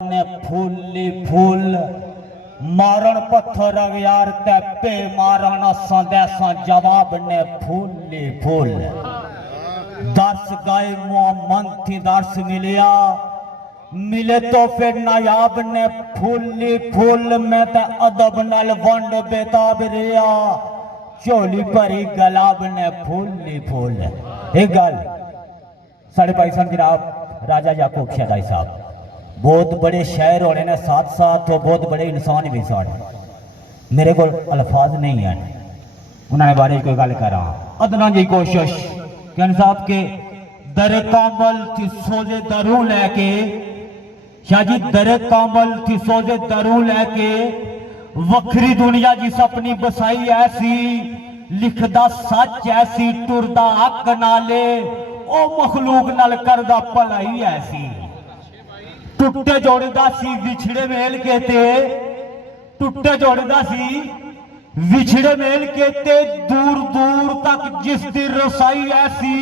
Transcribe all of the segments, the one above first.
ने फूली फूल मारण पत्थर अगयार ते पे मारण संदेशा जवाब ने फूली फूल दर्श गाय मोहम्मद थी दर्श मिलिया मिले तो फिर नायाब ने फूली फूल में ते अदब नल वंड बेताब रिया चोली भरी गलाब ने फूली फूल एक गल साढ़े भाई साहब जनाब राजा याकूब शादाई साहब बहुत बड़े शायर होने ने साथ साथ तो बहुत बड़े इंसान भी साढ़े मेरे को अल्फाज नहीं है उन्होंने बारे कोई गल करा अदना जी कोशिश कि साहब के दर कामल थी सोजे दरू लैके शाहजी दर कामल थी सोजे दरू लैके वखरी दुनिया जिस अपनी बसाई ऐसी लिखदा सच ऐसी टुरदा हक नाले ओ मखलूक नाल करदा भलाई ऐसी टुट्टे जोड़दा सी विछड़े मेल के ते टुट्टे जोड़दा सी विछड़े मेल के ते दूर दूर तक जिस दी रसाई ऐसी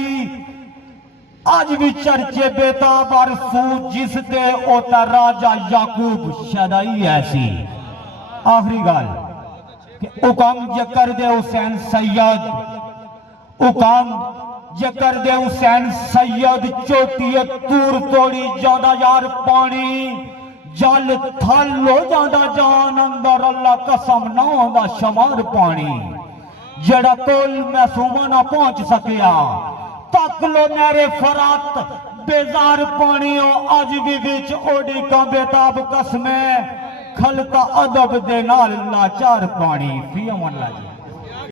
आज भी चर्चे बेताब अरसू जिस दे ओता राजा याकूब शादाई ऐसी आखिरी गल हुकम जकर दे हुसैन सैयद हुकम जकर दे हुसैन सैयद चोटी तूर तोड़ी जादा यार पानी जल थल हो जादा जान अंदर अल्लाह कसम ना होंदा शमार पानी जड़ा कोल महसूमा ना पहुंच सकिया तक लो मेरे फरात बेजार पानी हो अज भी विच ओडी का बेताब कसमे खलता अदब दे नाल लाचार पानी फी अमन ला जी।